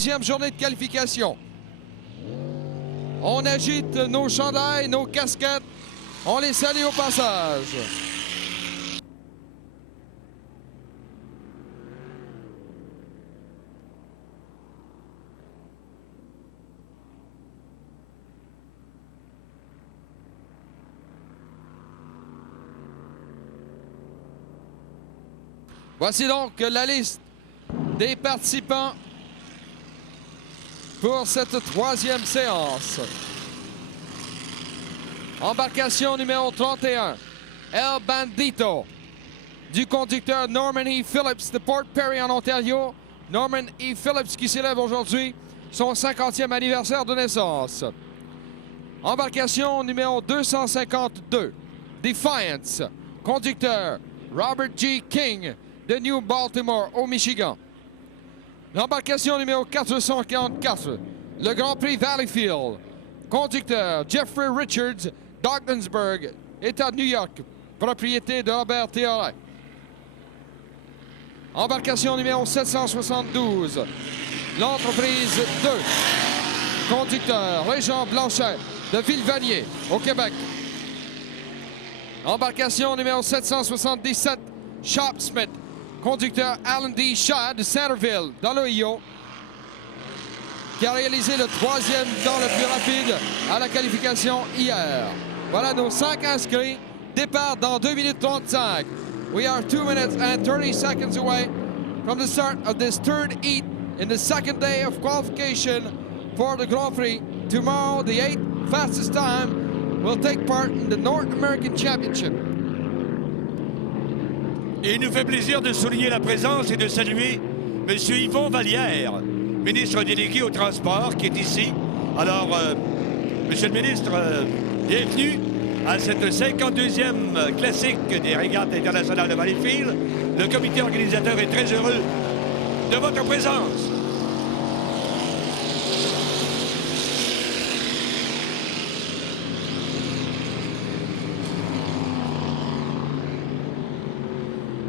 deuxième journée de qualification. On agite nos chandails, nos casquettes. On les salue au passage. Voici donc la liste des participants pour cette troisième séance. Embarcation numéro 31, El Bandito, du conducteur Norman E. Phillips de Port Perry en Ontario. Norman E. Phillips qui célèbre aujourd'hui son 50e anniversaire de naissance. Embarcation numéro 252, Defiance, conducteur Robert G. King de New Baltimore au Michigan. L'embarcation numéro 444, le Grand Prix Valleyfield, conducteur Jeffrey Richards d'Ogdensburg, État de New York, propriété de Robert Théoret. Embarcation numéro 772, l'entreprise 2, conducteur Régent Blanchet de Villevanier, au Québec. Embarcation numéro 777, Shop Smith, conducteur Alan D. Shaw de Centerville, dans l'Ohio, qui a réalisé le troisième temps le plus rapide à la qualification hier. Voilà nos 5 inscrits. Départ dans 2 minutes 35. We are 2 minutes and 30 seconds away from the start of this third heat in the second day of qualification for the Grand Prix. Tomorrow, the 8th fastest time will take part in the North American Championship. Et il nous fait plaisir de souligner la présence et de saluer M. Yvon Vallière, ministre délégué au transport, qui est ici. Alors, Monsieur le ministre, bienvenue à cette 52e classique des régates internationales de Valleyfield. Le comité organisateur est très heureux de votre présence.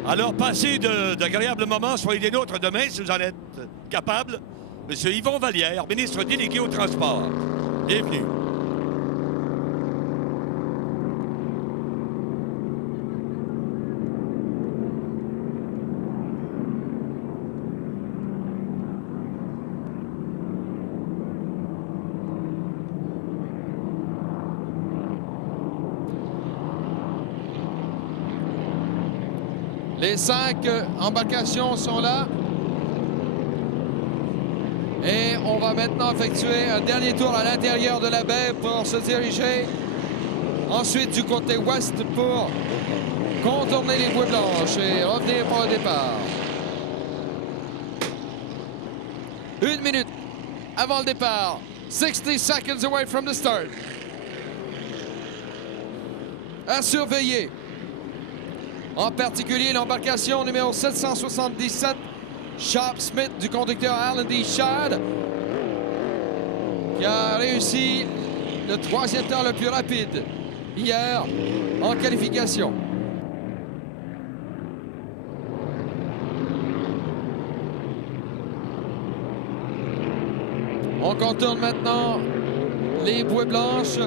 Alors, passez d'agréables moments, soyez des nôtres demain, si vous en êtes capable. Monsieur Yvon Vallière, ministre délégué au transport. Bienvenue. Les 5 embarcations sont là. Et on va maintenant effectuer un dernier tour à l'intérieur de la baie pour se diriger ensuite du côté ouest pour contourner les bouées blanches et revenir pour le départ. 1 minute avant le départ. 60 seconds away from the start. À surveiller. En particulier, l'embarcation numéro 777, Shop Smith, du conducteur Alan D. Shaw, qui a réussi le 3e temps le plus rapide hier en qualification. On contourne maintenant les bouées blanches.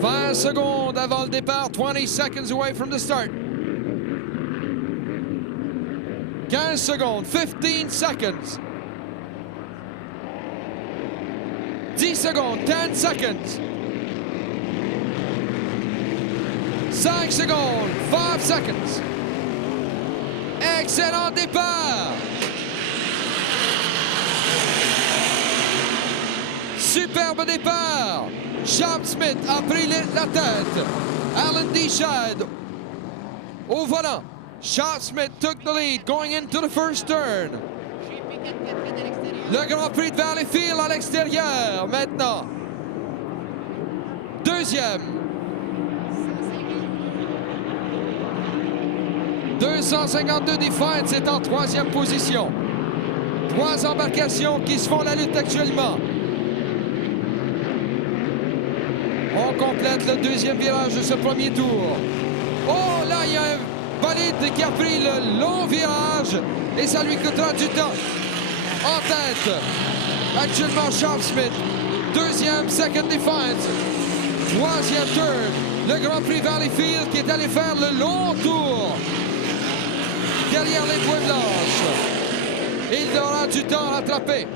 20 secondes avant le départ, 20 seconds away from the start. 15 secondes, 15 seconds. 10 secondes, 10 seconds. 5 secondes, 5 seconds. Excellent départ. Superbe départ. Shop Smith a pris la tête. Alan D. Shaw au volant. Shop Smith took the lead going into the first turn. Le Grand Prix de Valleyfield à l'extérieur maintenant. Deuxième. 252 Defiance est en 3e position. 3 embarcations qui se font la lutte actuellement. On complète le 2e virage de ce premier tour. Oh, là, il y a un bolide qui a pris le long virage et ça lui coûtera du temps. en tête. Actuellement, Sharp Smith. Deuxième, Second Defiance. Troisième, Third. Le Grand Prix Valleyfield qui est allé faire le long tour derrière les points blanches. Il aura du temps à rattraper.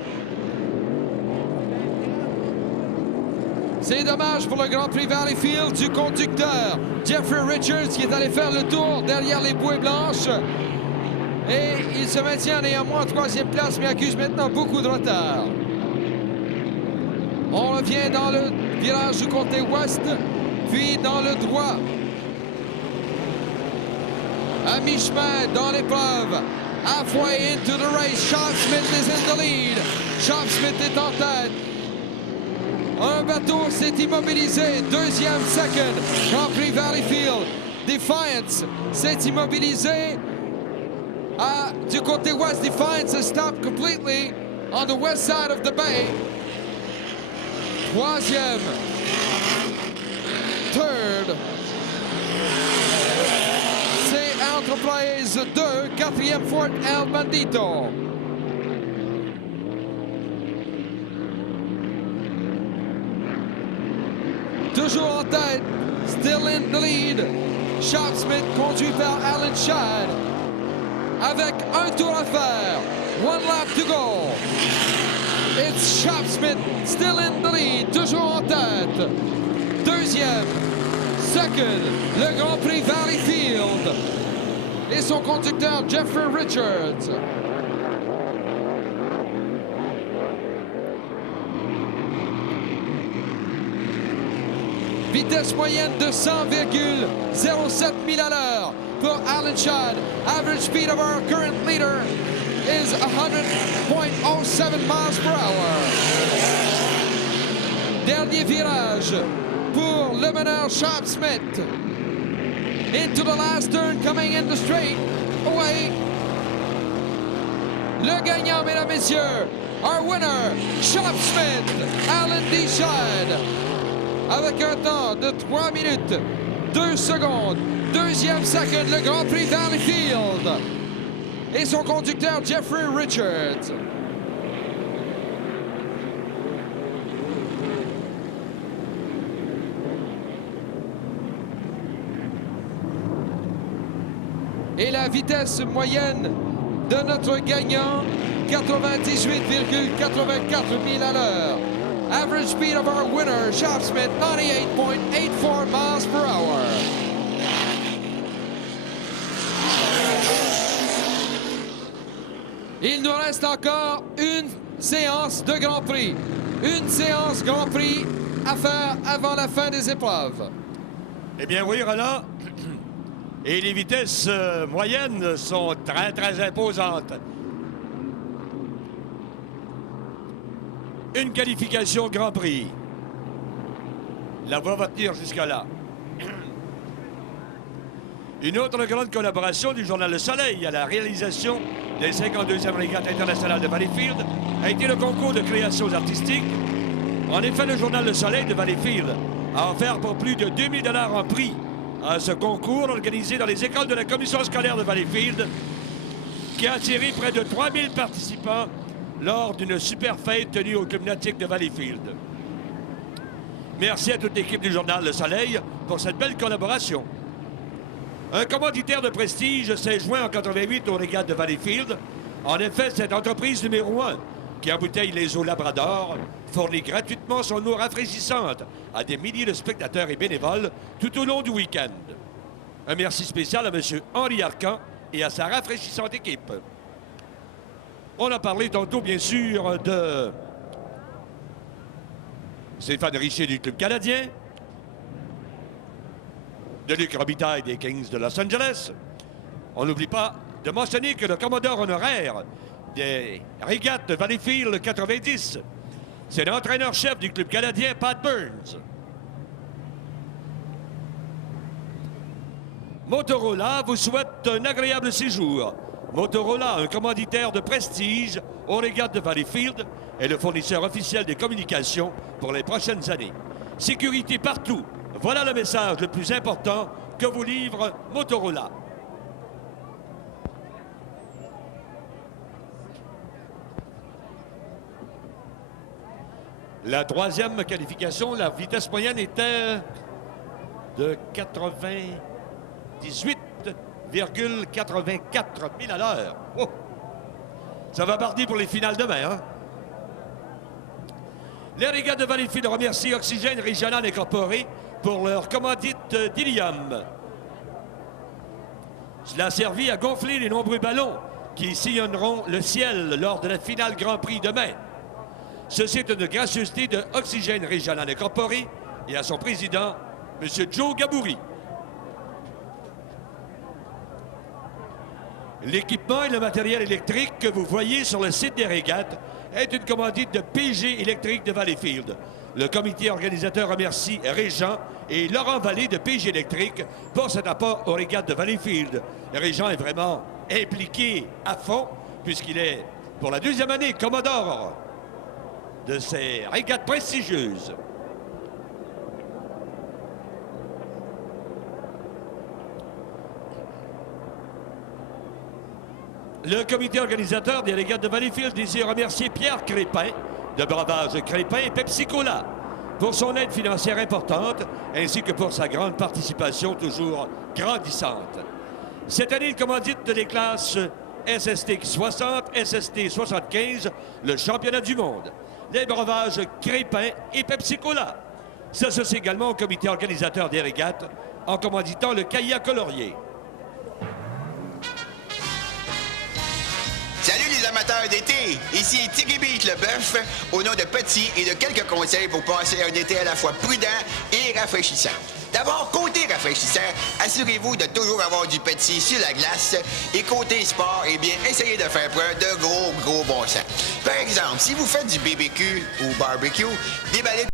C'est dommage pour le Grand Prix Valleyfield du conducteur Jeffrey Richards qui est allé faire le tour derrière les bouées blanches. Et il se maintient néanmoins en troisième place, mais accuse maintenant beaucoup de retard. On revient dans le virage du côté ouest, puis dans le droit. À mi-chemin dans l'épreuve. Halfway into the race, Sharp Smith is in the lead. Sharp Smith est en tête. Un bateau s'est immobilisé. Deuxième, Second, Grand Prix Valleyfield. Defiance s'est immobilisé. Du côté ouest, Defiance has stopped completely on the west side of the bay. Troisième. Third. C'est Enterprise 2. Quatrième, Fort El Bandito. Toujours en tête. Still in the lead. Sharp Smith conduit par Alan Shad. Avec un tour à faire. One lap to go. It's Sharp Smith still in the lead. Toujours en tête. Deuxième. Second. Le Grand Prix Valleyfield. Et son conducteur Jeffrey Richards. Vitesse moyenne de 100,07 000 à l'heure pour Alan Shad. Average speed of our current leader is 100.07 miles per hour. Dernier virage pour le meneur Sharp Smith. Into the last turn, coming in the straight away. Le gagnant, mesdames, messieurs, our winner, Sharp Smith, Alan D. Shad. Avec un temps de 3 minutes, 2 secondes. Deuxième, Second, le Grand Prix Valleyfield. Et son conducteur, Jeffrey Richards. Et la vitesse moyenne de notre gagnant, 98,84 000 à l'heure. Average speed of our winner, Sharp Smith, 98.84 miles per hour. Il nous reste encore une séance de Grand Prix. Une séance Grand Prix à faire avant la fin des épreuves. Eh bien oui, Roland. Et les vitesses moyennes sont très, très imposantes. Une qualification Grand Prix. La voie va tenir jusqu'à là. Une autre grande collaboration du journal Le Soleil à la réalisation des 52e régates internationales de Valleyfield a été le concours de créations artistiques. En effet, le journal Le Soleil de Valleyfield a offert pour plus de 2 000 $ en prix à ce concours organisé dans les écoles de la commission scolaire de Valleyfield qui a attiré près de 3 000 participants lors d'une super fête tenue au club nautique de Valleyfield. Merci à toute l'équipe du journal Le Soleil pour cette belle collaboration. Un commanditaire de prestige s'est joint en 88 aux régates de Valleyfield. En effet, cette entreprise numéro 1 qui embouteille les eaux Labrador fournit gratuitement son eau rafraîchissante à des milliers de spectateurs et bénévoles tout au long du week-end. Un merci spécial à M. Henri Arcan et à sa rafraîchissante équipe. On a parlé tantôt, bien sûr, de Stéphane Richer du Club canadien, de Luc Robitaille des Kings de Los Angeles. On n'oublie pas de mentionner que le commandeur honoraire des régates de Valleyfield 90, c'est l'entraîneur-chef du Club canadien, Pat Burns. Motorola vous souhaite un agréable séjour. Motorola, un commanditaire de prestige aux régates de Valleyfield, est le fournisseur officiel des communications pour les prochaines années. Sécurité partout. Voilà le message le plus important que vous livre Motorola. La troisième qualification, la vitesse moyenne était de 98,84 000 à l'heure. Oh! Ça va barder pour les finales demain, hein? Les régates de Valleyfield remercient Oxygène Régional Incorporé pour leur commandite d'hélium. Cela a servi à gonfler les nombreux ballons qui sillonneront le ciel lors de la finale Grand Prix demain. Ceci est une gracieuseté de Oxygène Régional Incorporé et à son président, M. Joe Gabouri. L'équipement et le matériel électrique que vous voyez sur le site des régates est une commandite de PG Électrique de Valleyfield. Le comité organisateur remercie Régent et Laurent Vallée de PG Électrique pour cet apport aux régates de Valleyfield. Régent est vraiment impliqué à fond puisqu'il est, pour la deuxième année, commodore de ces régates prestigieuses. Le comité organisateur des régates de Valleyfield désire remercier Pierre Crépin de Bravage Crépin et Pepsi-Cola pour son aide financière importante ainsi que pour sa grande participation toujours grandissante. Cette année, il commandite les classes SST 60, SST 75, le championnat du monde. Les breuvages Crépin et Pepsi-Cola s'associent également au comité organisateur des régates en commanditant le kayak colorier. Salut les amateurs d'été, ici Tiggy Beat le bœuf, au nom de Petit et de quelques conseils pour passer un été à la fois prudent et rafraîchissant. D'abord, côté rafraîchissant, assurez-vous de toujours avoir du petit sur la glace et côté sport, eh bien, essayez de faire preuve de gros bon sens. Par exemple, si vous faites du BBQ ou barbecue, déballez